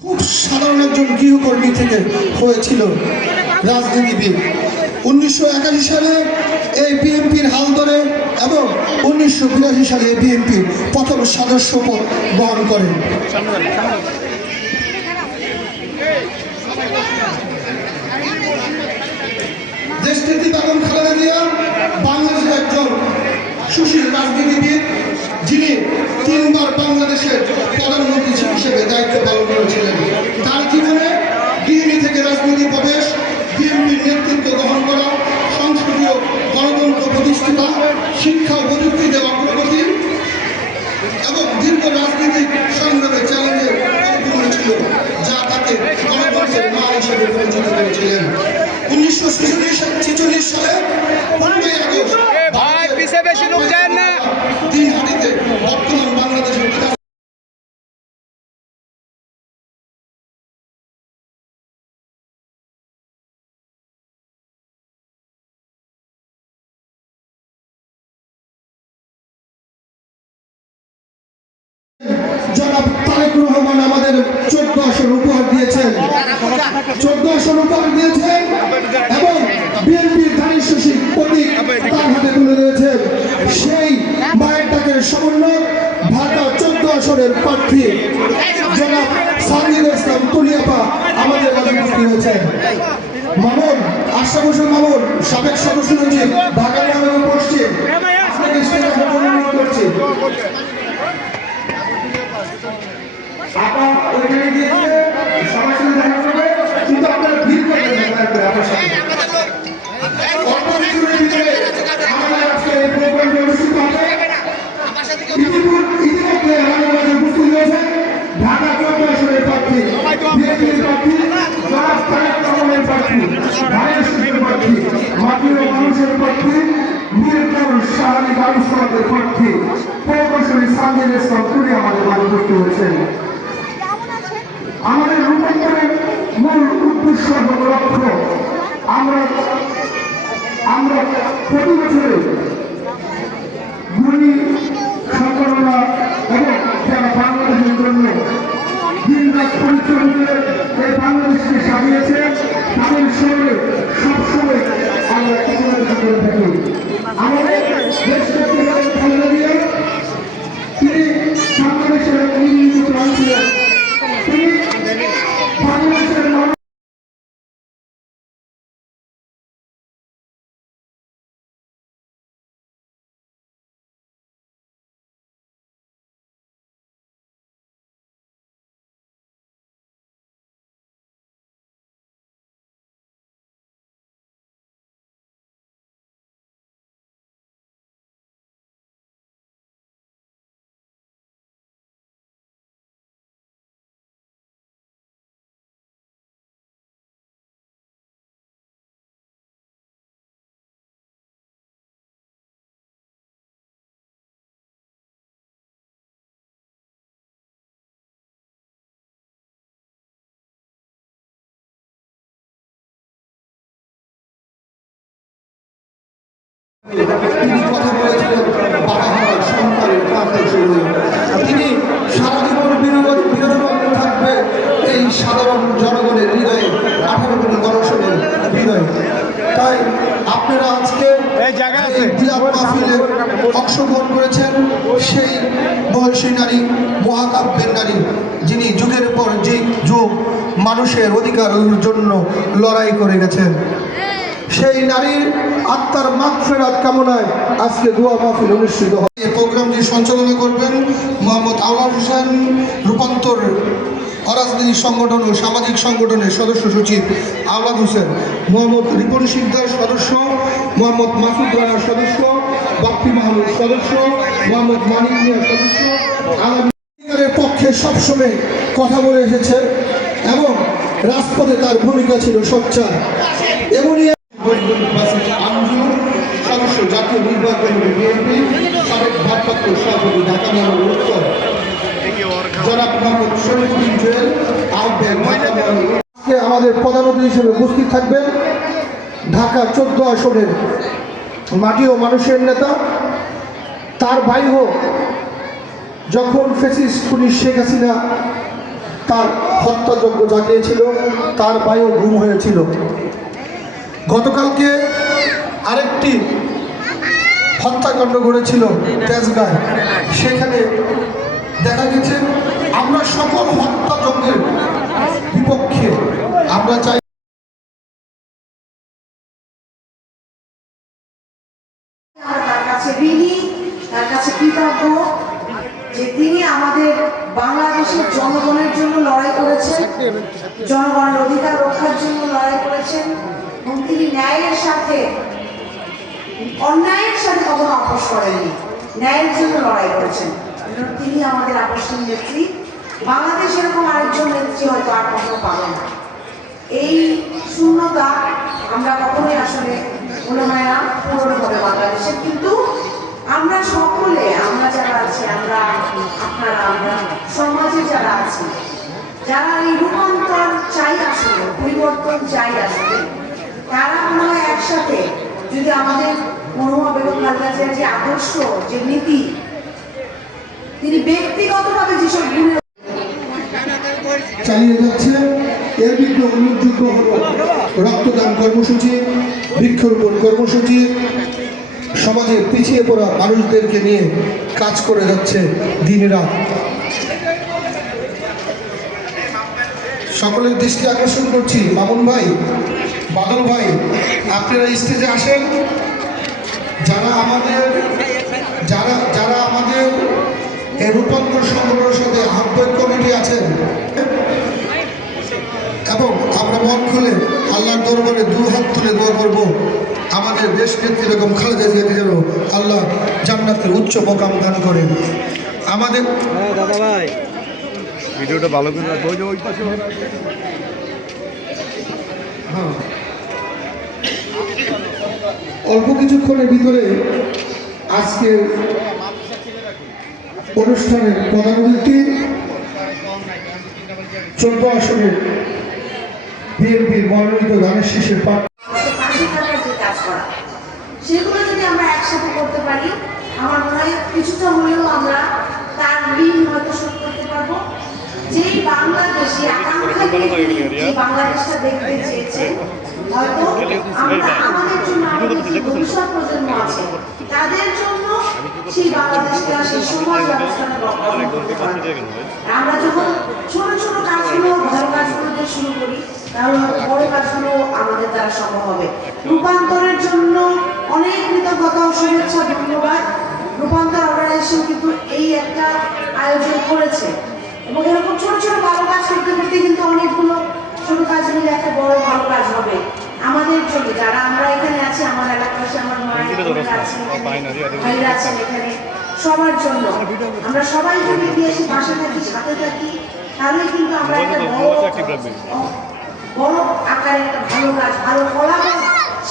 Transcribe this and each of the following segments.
খুব সাধারণ একজন গৃহকর্মী থেকে হয়েছিল রাজনীতিবিদ। 1981 সালে এই বিএনপির হাল ধরে এবং 1982 সালে বিএনপির প্রথম সদস্য পদ গ্রহণ করেন। দেশনেত্রী বেগম খালেদা জিয়া বাংলাদেশের একজন সুশীল রাজনীতিবিদ, যিনি 3 বার বাংলাদেশের প্রধানমন্ত্রী হিসেবে দায়িত্ব পালন করেছিলেন। তার জীবনে গৃহিণী থেকে রাজনীতি প্রবেশ, বিএনপির নেতৃত্ব গ্রহণ করা, সংসদীয় গণতন্ত্র প্রতিষ্ঠাতা, শিক্ষা ও প্রযুক্তিতে অগ্রগতি এবং দীর্ঘ রাজনৈতিক সংগ্রামে চ্যালেঞ্জের পরিপূর্ণ ছিল, যা তাকে গণতন্ত্রের মা হিসেবে পরিচিত করেছিলেন। 1946 সালে 15 আগস্ট দিনহাটিতে বর্তমান বাংলাদেশের জনাব তারেক রহমান আমাদের 14 আসন উপহার দিয়েছেন, 14 আসন উপহার দিয়েছেন এবং বিএনপির ধানের শীষ প্রতীক তার হাতে তুলে দিয়েছেন। সেই মায়ের ডাকের সমন্বয় ঢাকা 14 আসনের প্রার্থী জনাব সাজিদুল ইসলাম তুলিয়াপা আমাদের মাঝে উপস্থিত হয়েছেন। মামুন, আশরাফ হোসেন মামুন, সাবেক সদস্য সচিব, ঢাকা মহানগর পশ্চিম, আপনাকে সেটা অনুরোধ করছি। আপা ওইখানে গিয়েছে, সবার সাথে দেখা করবে, কিন্তু আপনারা ভিড় করবেন না আপনার সাথে। আমাদের আজকে এই প্রোগ্রামটি অনুষ্ঠিত হবে। ইতিমধ্যে আমাদের মাঝে উপস্থিত হয়েছেন ঢাকা 14 আসনের প্রার্থী, বিএনপির প্রার্থী, জনাব তারেক রহমানের প্রার্থী, ধানের শীষের প্রার্থী, মাটির মানুষের প্রার্থী, মিরপুর শাহী গাউসবাদের প্রার্থী, প্রকৌশলী সাজিদুল ইসলাম তুলি আমাদের মাঝে উপস্থিত হয়েছেন। আমাদের রূপান্তরের মূল উদ্দেশ্য এবং লক্ষ্য, আমরা প্রতি বছরে গুণী সংগঠনরা এবং যারা বাংলাদেশের জন্য দিন রাত পরিশ্রম করে এই বাংলাদেশকে সাজিয়েছে, তাদের সঙ্গে সবসময় আমরা কৃতজ্ঞতা করে থাকি। আমাদের দেশনেত্রী বেগম খালেদা জিয়া, তিনি বাংলাদেশের নির্মিত প্রাণ ছিলেন। তিনি বাংলাদেশের তিনি কথা বলেছিলেন বাহার সন্তানের কাছে শুনে তিনি সারা জীবন বিনোদন থাকবে এই সাধারণ জনগণের হৃদয়ে, 18 কোটি গণশোনের হৃদয়ে। তাই আপনারা আজকে বিলাপ মাহফিলে অংশগ্রহণ করেছেন সেই মহর্ষি নারী, মহাকাব্যের নারী, যিনি যুগের পর যুগ মানুষের অধিকারের জন্য লড়াই করে গেছেন। সেই নারীর আত্মার মাগফিরাত কামনায় আজকে দোয়া মাহফিল অনুষ্ঠিত হয়। এই প্রোগ্রামটি সঞ্চালনা করবেন মোহাম্মদ আওলাদ হোসেন, রূপান্তর অরাজনীতি সংগঠন ও সামাজিক সংগঠনের সদস্য সচিব আওলাদ হোসেন, মোহাম্মদ রিপন সিকদার সদস্য, মোহাম্মদ মাসুদ রানা সদস্য, বাপ্পি মাহমুদ সদস্য, মোহাম্মদ মানিক মিয়া সদস্য। আলাদা পক্ষে সবসময় কথা বলে এসেছে এবং রাজপথে তার ভূমিকা ছিল সোচ্চার। এমনই সদস্য, জাতীয় নির্বাচন বিএনপি সাবেক ভারপ্রাপ্ত সভাপতি ঢাকা মহানগর উত্তর জনাব মোহাম্মদ শরীফুদ্দিন জুয়েল আহ্বায়ক ঢাকা মহানগর। আজকে আমাদের প্রধান অতিথি হিসেবে উপস্থিত থাকবেন ঢাকা 14 আসনের মাটি ও মানুষের নেতা। তার ভাই হোক যখন ফ্যাসিস্ট পুলিশ শেখ হাসিনা তার হত্যাযজ্ঞ জাগিয়েছিল, তার ভাইও গুম হয়েছিল। গতকালকে আরেকটি হত্যাকাণ্ড ঘটেছিল তেজগাঁয়। সেখানে দেখা গেছে আমরা সকল হত্যাযজ্ঞের বিপক্ষে। আমরা চাই তার কাছে কৃতজ্ঞ যে তিনি আমাদের বাংলাদেশের জনগণের জন্য লড়াই করেছেন, জনগণের অধিকার রক্ষার জন্য লড়াই করেছেন এবং তিনি ন্যায়ের সাথে অন্যায়ের সাথে কখনো আপোষ করেননি, ন্যায়ের জন্য লড়াই করেছেন। তিনি আমাদের আকর্ষণ নেত্রী। বাংলাদেশ এরকম আরেকজন নেত্রী হয়তো আর কখনো পাবে না। এই শূন্যতা আমরা কখনোই আসলে মনে হয় না পূরণ হবে বাংলাদেশের। কিন্তু আমরা সকলে, আমরা যারা আছি, আমরা আপনারা, আমরা সমাজে যারা আছি, যারা এই রূপান্তর চাই আসলে, পরিবর্তন চাই আসলে, তারা মনে হয় একসাথে যদি আমাদের মনোমা বেগম খালেদা জিয়ার যে আদর্শ, যে নীতি, তিনি ব্যক্তিগতভাবে যেসব গুণে চালিয়ে যাচ্ছে, এর বিরুদ্ধে উল্লেখযোগ্য হল রক্তদান কর্মসূচি, বৃক্ষরোপণ কর্মসূচি, সমাজে পিছিয়ে পড়া মানুষদেরকে নিয়ে কাজ করে যাচ্ছে দিন রাত। সকলের দৃষ্টি আকর্ষণ করছি, মামুন ভাই, বাদল ভাই, আপনারা স্টেজে আসেন। যারা আমাদের এই রূপান্তর সংগঠনের সাথে আহ্বায়ক কমিটি আছেন, এবং আমরা মন খুলে আল্লাহর দরবারে দু হাত তুলে দোয়া করবো আমাদের দেশ নেত্রী বেগম খালেদা জিয়াকে যেন আল্লাহ জান্নাতের উচ্চ মোকাম দান করেন। আমাদের দাদা ভাই ভিডিওটা ভালো করে হ্যাঁ, অল্প কিছুক্ষণের ভিতরে আজকে অনুষ্ঠানের প্রধান অতিথি 14 আসনের বিএনপির মনোনীত ধানের শীষের সেগুলো যদি আমরা একসাথে করতে পারি, আমার মনে হয় কিছুটা হলেও আমরা তার ঋণ হয়তো শোধ করতে পারবো। যেই বাংলাদেশি আকাঙ্ক্ষা, যে বাংলাদেশটা দেখতে চেয়েছেন, হয়তো আমরা আমাদের জন্য, আমাদের যে ভবিষ্যৎ প্রজন্ম আছে তাদের জন্য সেই বাংলাদেশটা, সেই সমাজ ব্যবস্থাটা গঠন করতে পারবো। আমরা যখন ছোট ছোট কাজগুলো, ভালো কাজগুলো দিয়ে শুরু করি, তাহলে বড় কাজগুলো আমাদের দ্বারা সম্ভব হবে। রূপান্তরের জন্য অনেক কৃতজ্ঞতা ও শুভেচ্ছা, ধন্যবাদ। রূপান্তর অর্গানাইজেশন কিন্তু এই একটা আয়োজন করেছে এবং এরকম ছোট ছোট ভালো কাজ করতে করতে কিন্তু অনেকগুলো ছোট কাজ মিলে একটা বড় ভালো কাজ হবে আমাদের জন্য। যারা আমরা এখানে আছি, আমার এলাকাবাসী, আমার ভাইরা আছেন এখানে, সবার জন্য আমরা সবাই যদি এগিয়ে এসে পাশে থাকি, সাথে থাকি, তাহলে কিন্তু আমরা একটা বড় আকারে একটা ভালো কাজ, ভালো ফলাফল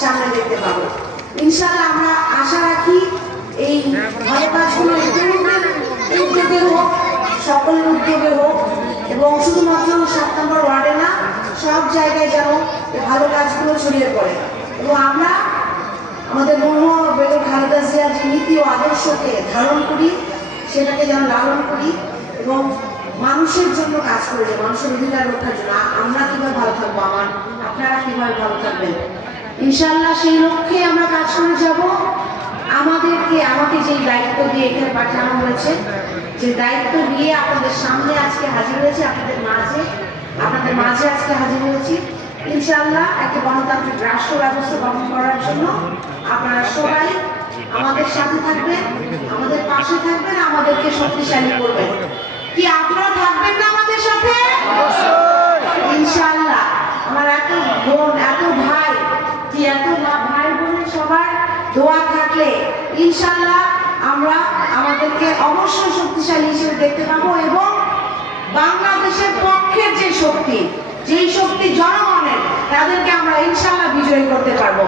সামনে দেখতে পাবো ইনশাআল্লাহ। আমরা আশা রাখি এই ভালো কাজগুলো উদ্যোগে হোক, সকলের উদ্যোগে হোক, এবং শুধুমাত্র 7 নম্বর ওয়ার্ডে না, সব জায়গায় যেন ভালো কাজগুলো ছড়িয়ে পড়ে এবং আমরা আমাদের মনোমা বেগম খালেদা জিয়ার যে নীতি ও আদর্শকে ধারণ করি, সেটাকে যেন লালন করি এবং মানুষের জন্য কাজ করে, যে মানুষের অধিকার রক্ষার জন্য। আমরা কিভাবে ভালো থাকবো, আপনারা কিভাবে ভালো থাকবেন, ইনশাআল্লাহ সেই লক্ষ্যে আমরা কাজ করে যাব। আমাকে যে দায়িত্ব দিয়ে এখানে পাঠানো হয়েছে, যে দায়িত্ব নিয়ে আপনাদের সামনে আজকে হাজির হয়েছে, আপনাদের মাঝে আজকে হাজির হয়েছি, ইনশাআল্লাহ একটা গণতান্ত্রিক রাষ্ট্র ব্যবস্থা গঠন করার জন্য আপনারা সবাই আমাদের সাথে থাকবেন, আমাদের পাশে থাকবেন, আমাদেরকে শক্তিশালী করবেন। কি আপনারা থাকবেন না আমাদের সাথে? ইনশাআল্লাহ। আমার এত বোন, এত ভাই, কি এত ভাই বোনের সবার দোয়া থাকলে ইনশাআল্লাহ আমরা আমাদেরকে অবশ্যই শক্তিশালী হিসেবে দেখতে পাবো এবং বাংলাদেশের পক্ষের যে শক্তি, যেই শক্তি জনগণের, তাদেরকে আমরা ইনশাআল্লাহ বিজয়ী করতে পারবো,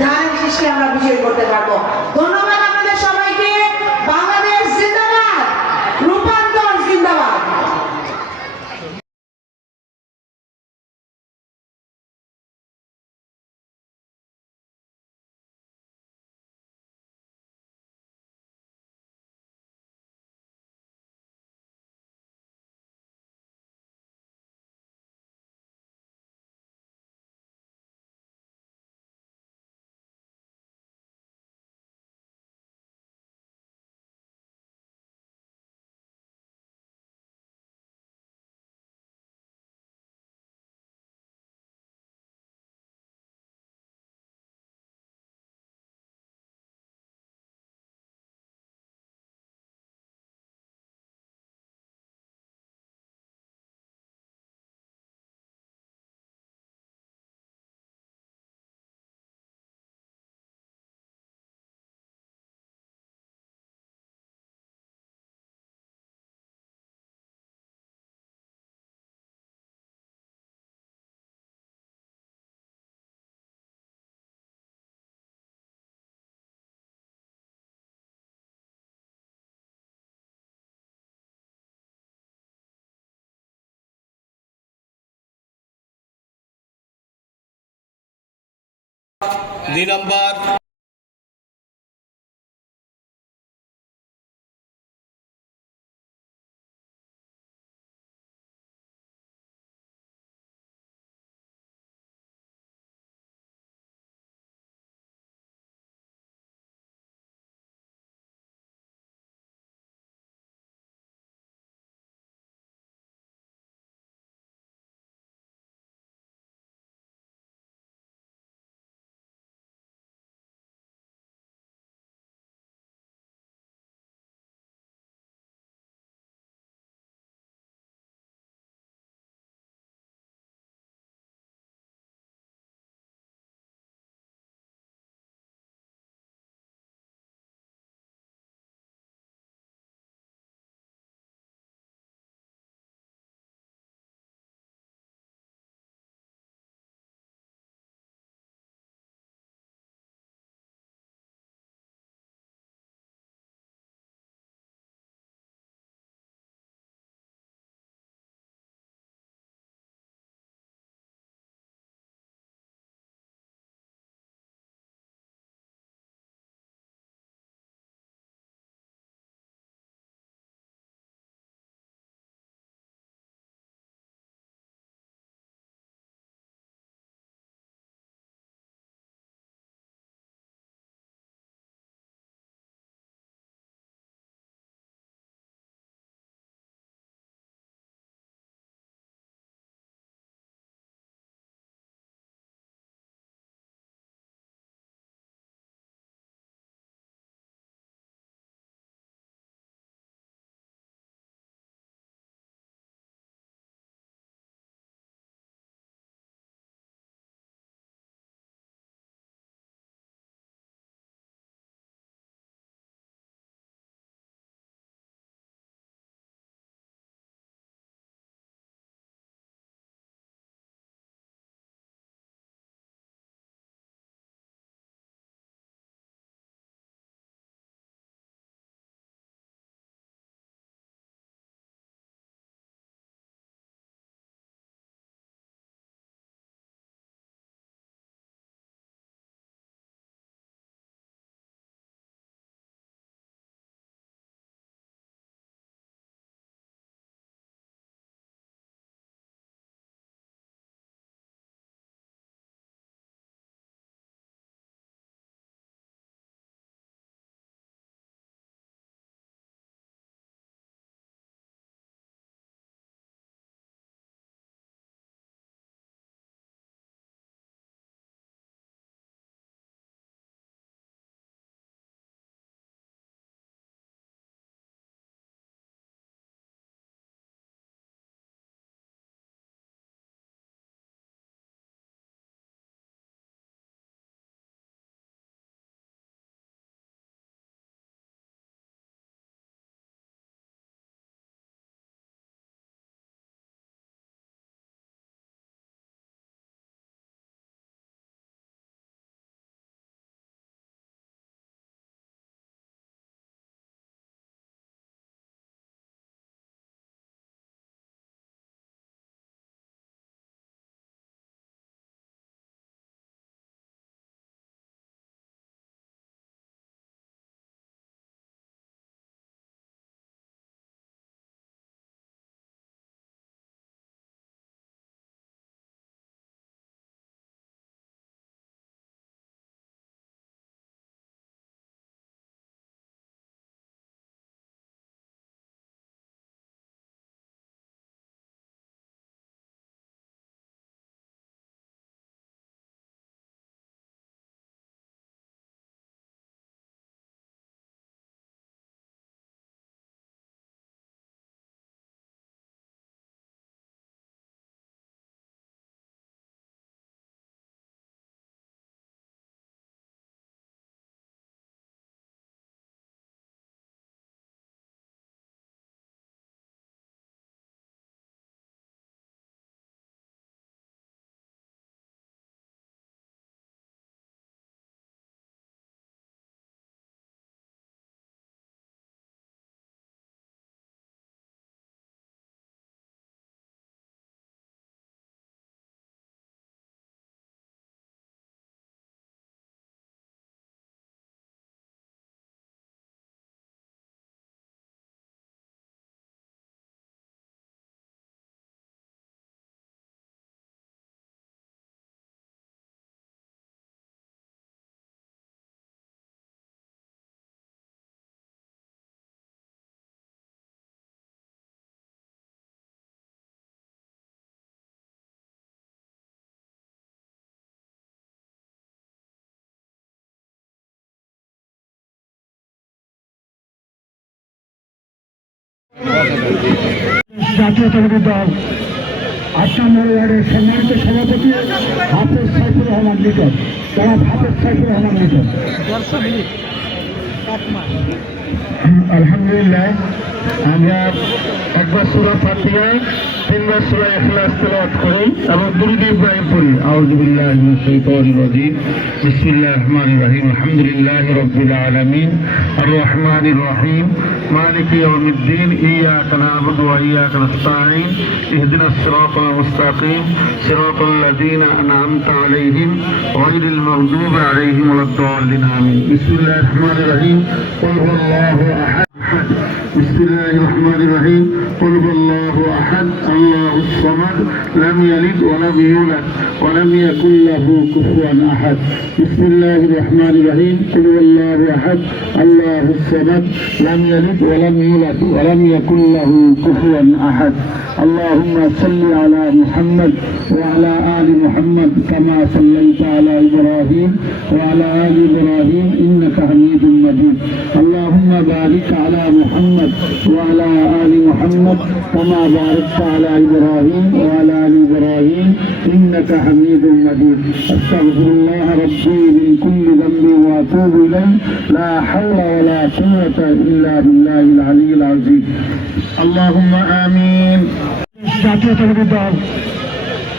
ধানের শীষকে আমরা বিজয়ী করতে পারবো। ধন্যবাদ আপনাদের সবাইকে। 2 নম্বর জাতীয়তাবাদী দল ৮ নম্বর ওয়ার্ডের সম্মানিত সভাপতি হাফেজ সাইফুর রহমান লিটন। তারা হাফেজ সাইফুর রহমান লিটন। আলহামদুলিল্লাহ, আমরা একবার সূরা ফাতিহা, 3 বার সূরা ইখলাস তেলাওয়াত করি এবং দুরূদ ইব্রাহিম পড়ি। আউযু বিল্লাহি মিনাশ শাইতানির রাজীম। বিসমিল্লাহির রহমানির রহিম। আলহামদুলিল্লাহি রাব্বিল আলামিন। আর রহমানির রহিম। মালিকি ইয়াউমিদ্দিন। ইয়্যাকা না'বুদু ওয়া ইয়্যাকা নাস্তাঈন। ইহদিনাস সিরাতাল মুস্তাকিম। সিরাতাল লাযীনা আন'আমতা আলাইহিম গায়রিল মাগদুবি আলাইহিম ওয়ালাদ-দাল্লিন। আমিন। বিসমিল্লাহির রহমানির রহিম। কুল হুয়াল্লাহু আহাদ। بسم الله الرحمن الرحيم. قل هو الله احد الله الصمد لم يلد ولم يولد ولم يكن له كفوا احد. بسم الله الرحمن الرحيم. قل هو الله احد الله الصمد لم يلد ولم يولد ولم يكن له كفوا احد. اللهم صل على محمد وعلى ال محمد كما صليت على ابراهيم وعلى ال ابراهيم انك حميد مجيد. اللهم بارك على محمد وعلى آل محمد كما باركت على إبراهيم وعلى آل إبراهيم إنك حميد مجيد. أستغفر الله ربي من كل ذنب وأتوب إليه. لا حول ولا قوة إلا بالله العلي العظيم. اللهم آمين. জাতীয়তাবাদী দল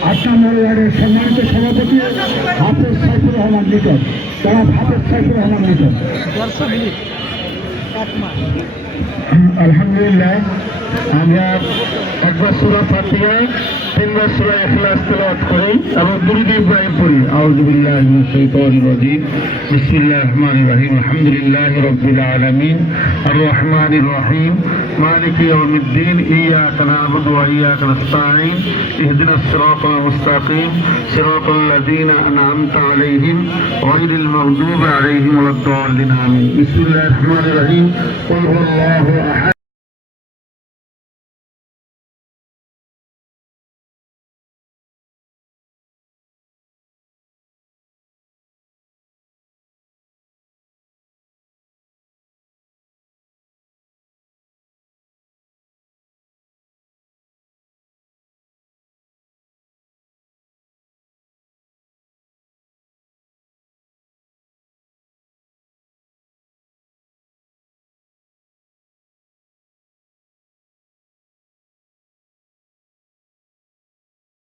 ৮ নম্বর ওয়ার্ডের সম্মানিত সভাপতি হাফেজ সাইফুর রহমান লিটন। তারা হাফেজ সাইফুর রহমান লিটন। আলহামদুলিল্লাহ, আমরা একবার সূরা ফাতিহা, 3 বার সূরা ইখলাস তেলাওয়াত করি এবং দুরূদ ইব্রাহিম পড়ি। আউযু বিল্লাহি মিনাশ শাইতানির রাজীম। বিসমিল্লাহির রহমানির রহিম। আলহামদুলিল্লাহি রাব্বিল আলামিন। আর রহমানির রহিম। মালিকি ইয়াউমিদ্দিন। ইয়্যাকা না'বুদু ওয়া ইয়্যাকা নাস্তাঈন। ইহদিনাস সিরাতাল মুস্তাকিম। সিরাতাল লাযীনা আন'আমতা আলাইহিম গায়রিল মাগদুবি আলাইহিম ওয়ালাদ-দাল্লিন। আমিন। বিসমিল্লাহির রহমানির রহিম। কুল হুয়াল্লাহু আহাদ